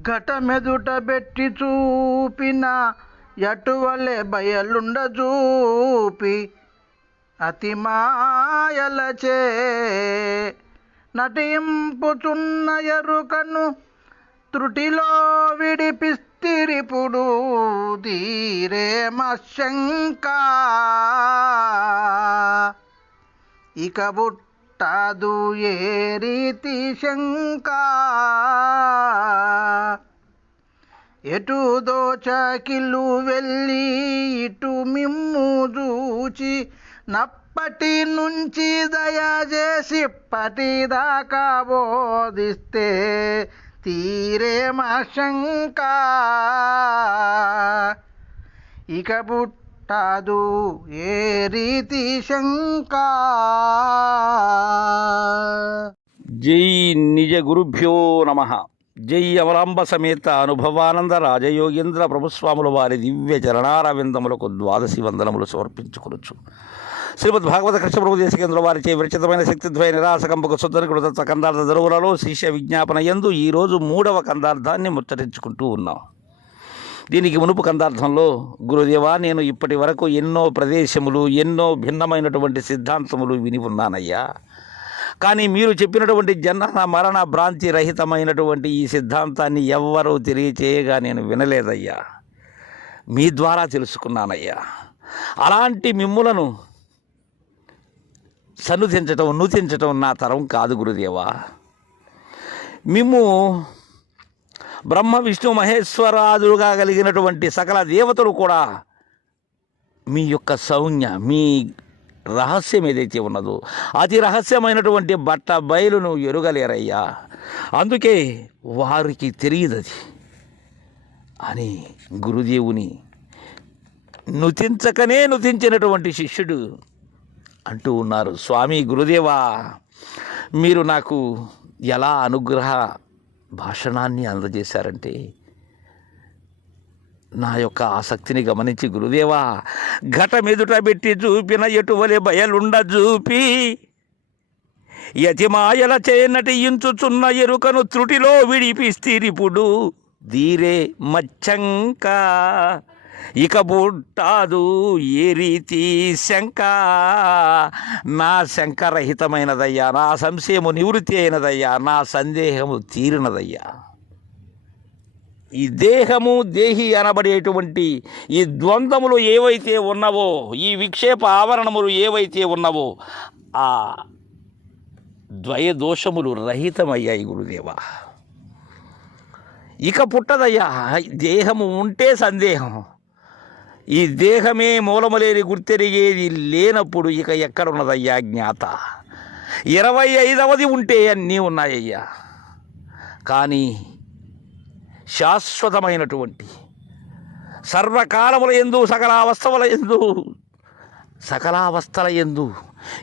ఘటమెదుట పెట్టి చూపిన ఎటువలే బయలుండ చూపి అతి మాయలచే నటింపుచున్న ఎరుకను త్రుటిలో విడిపిస్తిరిపుడు తీరే మశంక. ఇక బుట్టదు ఏ రీతి శంక? ఎటు దోచకిల్లు వెళ్ళి ఇటు మిమ్ము చూచి నప్పటి నుంచి దయచేసి పటిదాకా బోధిస్తే తీరే మా శంక. ఇక పుట్టదు ఏ రీతి శంక? జై నిజ గురుభ్యో నమ. జై అమరాంబ సమేత అనుభవానంద రాజయోగేంద్ర ప్రభుస్వాముల వారి దివ్య చరణారవిందములకు ద్వాదశి వందనములు సమర్పించుకొనొచ్చు శ్రీమద్ భాగవత కృష్ణ ప్రభు దేశకేంద్ర వారిచే విరచితమైన శక్తిద్వయ నిరాశకంపక శుద్ధరికుడు తత్వ కందార్థ దరువులలో శిష్య విజ్ఞాపన యందు ఈరోజు మూడవ కందార్థాన్ని ముచ్చరించుకుంటూ ఉన్నాం. దీనికి మునుపు కందార్థంలో గురుదేవా నేను ఇప్పటి వరకు ఎన్నో ప్రదేశములు ఎన్నో భిన్నమైనటువంటి సిద్ధాంతములు విని ఉన్నానయ్యా. కానీ మీరు చెప్పినటువంటి జనన మరణ భ్రాంతి రహితమైనటువంటి ఈ సిద్ధాంతాన్ని ఎవ్వరూ తెలియచేయగా నేను వినలేదయ్యా. మీ ద్వారా తెలుసుకున్నానయ్యా. అలాంటి మిమ్ములను సన్నుతించటం నూతించటం నా తరం కాదు గురుదేవా. మిమ్ము బ్రహ్మ విష్ణు మహేశ్వరాదులుగా కలిగినటువంటి సకల దేవతలు కూడా మీ యొక్క సౌజ్ఞ మీ రహస్యం ఏదైతే ఉన్నదో అతి రహస్యమైనటువంటి బట్ట బయలును ఎరుగలేరయ్యా. అందుకే వారికి తెలియదది అని గురుదేవుని నుతించకనే నుతించినటువంటి శిష్యుడు అంటూ ఉన్నారు. స్వామి గురుదేవా మీరు నాకు ఎలా అనుగ్రహ భాషణాన్ని అందజేశారంటే నా యొక్క ఆసక్తిని గమనించి గురుదేవా ఘటమెదుట పెట్టి చూపిన ఎటువలే బయలుండ చూపి యతిమాయల చేయనటి ఇంచుచున్న ఎరుకను త్రుటిలో విడిపిస్తిరిపుడు. దీరే మచ్చంకా. ఇక బుట్టాదు ఏ రీతి శంక. నా శంకరహితమైనదయ్యా నా సంశయము నివృత్తి అయినదయ్యా నా సందేహము తీరినదయ్యా. ఈ దేహము దేహి అనబడేటువంటి ఈ ద్వంద్వములు ఏవైతే ఉన్నవో ఈ విక్షేప ఆవరణములు ఏవైతే ఉన్నవో ఆ ద్వయ దోషములు రహితమయ్యాయి గురుదేవా. ఇక పుట్టదయ్యా దేహము ఉంటే సందేహం. ఈ దేహమే మూలములేని గుర్తెరిగేది లేనప్పుడు ఇక ఎక్కడున్నదయ్యా జ్ఞాత? ఇరవై ఐదవది ఉంటే అన్నీ ఉన్నాయ్యా కానీ శాశ్వతమైనటువంటి సర్వకాలముల ఎందు సకలావస్థల ఎందు సకలావస్థల ఎందు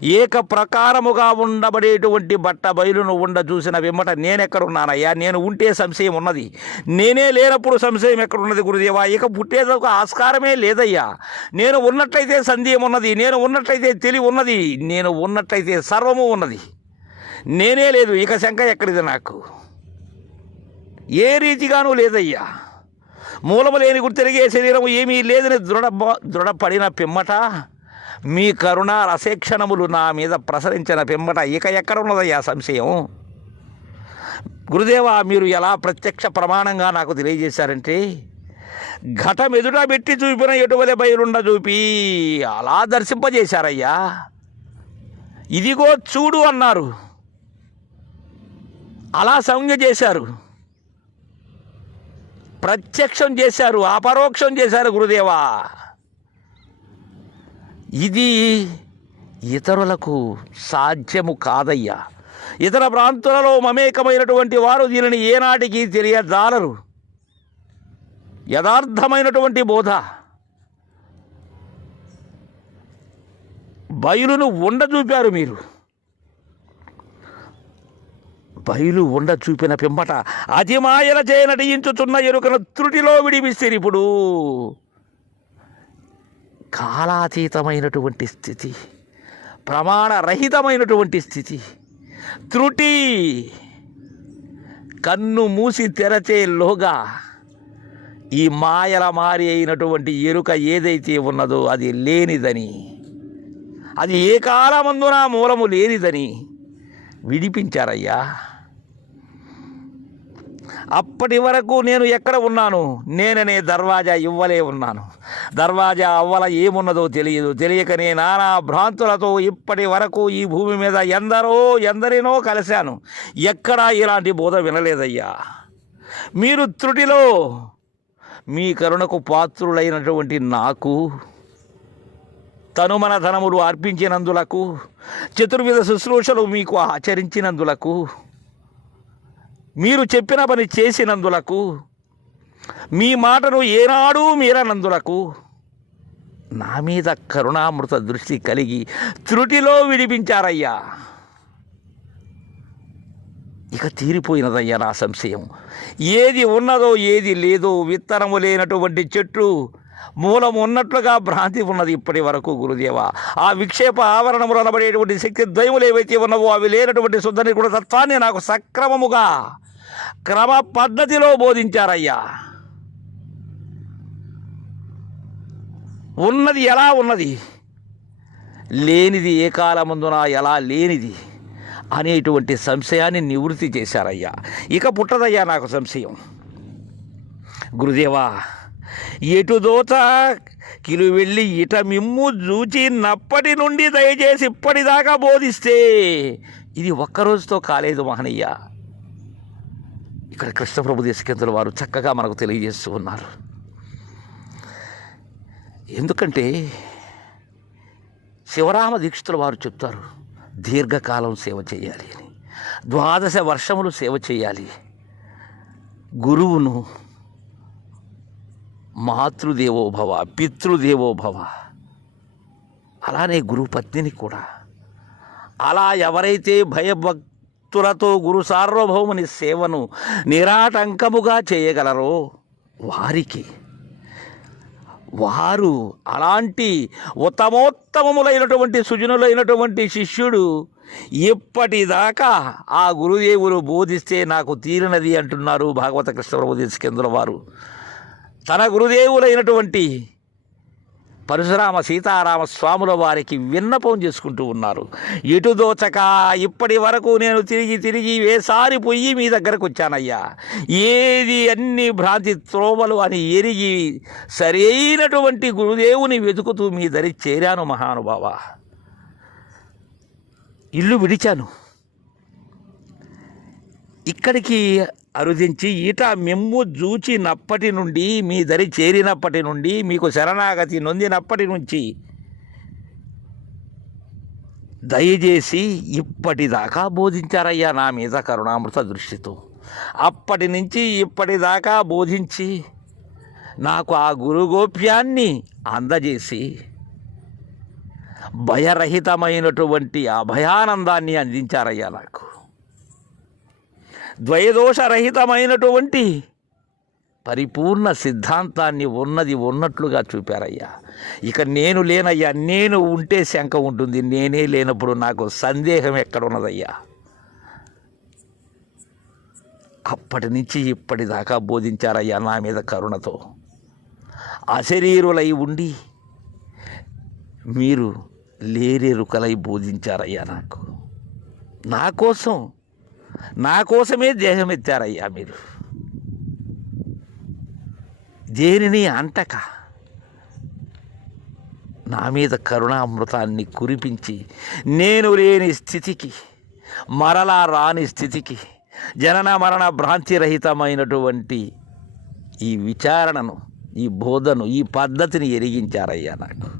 ఏక ప్రకారముగా ఉండబడేటువంటి బట్ట బయలును ఉండ చూసిన వెమ్మట నేనెక్కడున్నానయ్యా? నేను ఉంటే సంశయం ఉన్నది. నేనే లేనప్పుడు సంశయం ఎక్కడున్నది గురుదేవా? ఇక పుట్టేదొక ఆస్కారమే లేదయ్యా. నేను ఉన్నట్లయితే సందేహం ఉన్నది. నేను ఉన్నట్లయితే తెలివి ఉన్నది. నేను ఉన్నట్లయితే సర్వము ఉన్నది. నేనే లేదు. ఇక శంక ఎక్కడిది నాకు? ఏ రీతిగానూ లేదయ్యా. మూలము లేని గుర్తెరిగే శరీరము ఏమీ లేదని దృఢ దృఢపడిన పిమ్మట మీ కరుణ రసేక్షణములు నా మీద ప్రసరించిన పిమ్మట ఇక ఎక్కడ ఉన్నదయ్యా సంశయం? గురుదేవా మీరు ఎలా ప్రత్యక్ష ప్రమాణంగా నాకు తెలియజేశారంటే ఘటం ఎదుట పెట్టి చూపిన ఎటువలే బయలుండ చూపి అలా దర్శింపజేశారయ్యా. ఇదిగో చూడు అన్నారు. అలా సంజ్ఞ చేశారు. ప్రత్యక్షం చేశారు అపరోక్షం చేశారు గురుదేవా. ఇది ఇతరులకు సాధ్యము కాదయ్యా. ఇతర ప్రాంతాలలో మమేకమైనటువంటి వారు దీనిని ఏనాటికి తెలియజాలరు. యథార్థమైనటువంటి బోధ. బయలును ఉండ చూపారు మీరు. బయలు ఉండ చూపిన పిమ్మట అతిమాయల చేయ నటించుచున్న ఎరుకను త్రుటిలో విడిపిస్తారు కాలాతీతమైనటువంటి స్థితి ప్రమాణరహితమైనటువంటి స్థితి త్రుటి కన్ను మూసి తెరచేలోగా ఈ మాయల మారి అయినటువంటి ఎరుక ఏదైతే ఉన్నదో అది లేనిదని అది ఏ కాలమందున మూలము లేనిదని విడిపించారయ్యా. అప్పటి వరకు నేను ఎక్కడ ఉన్నాను? నేననే దర్వాజా ఇవ్వలే ఉన్నాను. దర్వాజా అవ్వల ఏమున్నదో తెలియదు. తెలియకనే నానా భ్రాంతులతో ఇప్పటి వరకు ఈ భూమి మీద ఎందరో ఎందరినో కలిశాను. ఎక్కడా ఇలాంటి బోధ వినలేదయ్యా. మీరు త్రుటిలో మీ కరుణకు పాత్రులైనటువంటి నాకు తనుమన ధనములు అర్పించినందులకు చతుర్విధ శుశ్రూషలు మీకు ఆచరించినందులకు మీరు చెప్పిన పని చేసినందులకు మీ మాటను ఏనాడూ మీరనందులకు నా మీద కరుణామృత దృష్టి కలిగి త్రుటిలో విడిపించారయ్యా. ఇక తీరిపోయినదయ్యా నా సంశయం. ఏది ఉన్నదో ఏది లేదో విత్తనము లేనటువంటి చెట్లు మూలం ఉన్నట్లుగా భ్రాంతి ఉన్నది ఇప్పటి వరకు గురుదేవ. ఆ విక్షేప ఆవరణములు అనబడేటువంటి శక్తి ద్వయములు ఏవైతే ఉన్నావో అవి లేనటువంటి శుద్ధ కూడా తత్వాన్ని నాకు సక్రమముగా క్రమ పద్ధతిలో బోధించారయ్యా. ఉన్నది ఎలా ఉన్నది? లేనిది ఏ కాలమందున ఎలా లేనిది అనేటువంటి సంశయాన్ని నివృత్తి చేశారయ్యా. ఇక పుట్టదయ్యా నాకు సంశయం. గురుదేవా ఎటు దోత? కిలు వెళ్ళి ఇట మిమ్ము చూచి నప్పటి నుండి దయచేసి ఇప్పటిదాకా బోధిస్తే ఇది ఒక్కరోజుతో కాలేదు మహనయ్య ఇక్కడ కృష్ణప్రభు దేశకేంద్రుల వారు చక్కగా మనకు తెలియజేస్తూ ఉన్నారు. ఎందుకంటే శివరామ దీక్షితుల వారు చెప్తారు దీర్ఘకాలం సేవ చేయాలి అని. ద్వాదశ వర్షములు సేవ చేయాలి. గురువును మాతృదేవోభవ పితృదేవోభవ. అలానే గురు పత్నిని కూడా. అలా ఎవరైతే భయభక్తులతో గురు సార్వభౌముని సేవను నిరాటంకముగా చేయగలరో వారికి వారు అలాంటి ఉత్తమోత్తమములైనటువంటి సుజనులైనటువంటి శిష్యుడు ఇప్పటిదాకా ఆ గురుదేవులు బోధిస్తే నాకు తీరినది అంటున్నారు భాగవత కృష్ణప్రభు తీసుకెందుల వారు. తన గురుదేవులైనటువంటి పరశురామ సీతారామ స్వాముల వారికి విన్నపం చేసుకుంటూ ఉన్నారు. ఎటు దోచక ఇప్పటి వరకు నేను తిరిగి తిరిగి వేసారి పొయ్యి మీ దగ్గరకు వచ్చానయ్యా. ఏది అన్ని భ్రాంతి త్రోవలు అని ఎరిగి సరైనటువంటి గురుదేవుని వెతుకుతూ మీ దరి చేరాను మహానుభావ. ఇల్లు విడిచాను. ఇక్కడికి అరుదించి ఈట మిమ్ము జూచినప్పటి నుండి మీ దరి చేరినప్పటి నుండి మీకు శరణాగతి నొందినప్పటి నుంచి దయచేసి ఇప్పటిదాకా బోధించారయ్యా నా మీద కరుణామృత దృష్టితో. అప్పటి నుంచి ఇప్పటిదాకా బోధించి నాకు ఆ గురుగోప్యాన్ని అందజేసి భయరహితమైనటువంటి అభయానందాన్ని అందించారయ్యా నాకు. ద్వయదోషరహితమైనటువంటి పరిపూర్ణ సిద్ధాంతాన్ని ఉన్నది ఉన్నట్లుగా చూపారయ్యా. ఇక నేను లేనయ్యా నేను ఉంటే శంక ఉంటుంది నేనే లేనప్పుడు నాకు సందేహం ఎక్కడున్నదయ్యా అప్పటి నుంచి ఇప్పటిదాకా బోధించారయ్యా నా మీద కరుణతో. అశరీరులై ఉండి మీరు లేరెరుకలై బోధించారయ్యా నాకు. నా కోసం నా కోసమే దేహం ఎత్తారయ్యా మీరు. దేనిని అంటక? నా మీద కరుణామృతాన్ని కురిపించి నేను లేని స్థితికి మరలా రాని స్థితికి జనన మరణ భ్రాంతిరహితమైనటువంటి ఈ విచారణను ఈ బోధను ఈ పద్ధతిని ఎరిగించారయ్యా నాకు.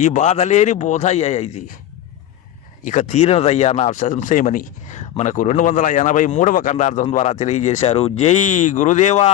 ఈ బాధ లేని బోధ అయ్యా ఇది. ఇక తీరినదయ్యా నా సంశయమని మనకు రెండు వందల ఎనభై మూడవ ఖండార్థం ద్వారా తెలియజేశారు. జై గురుదేవా!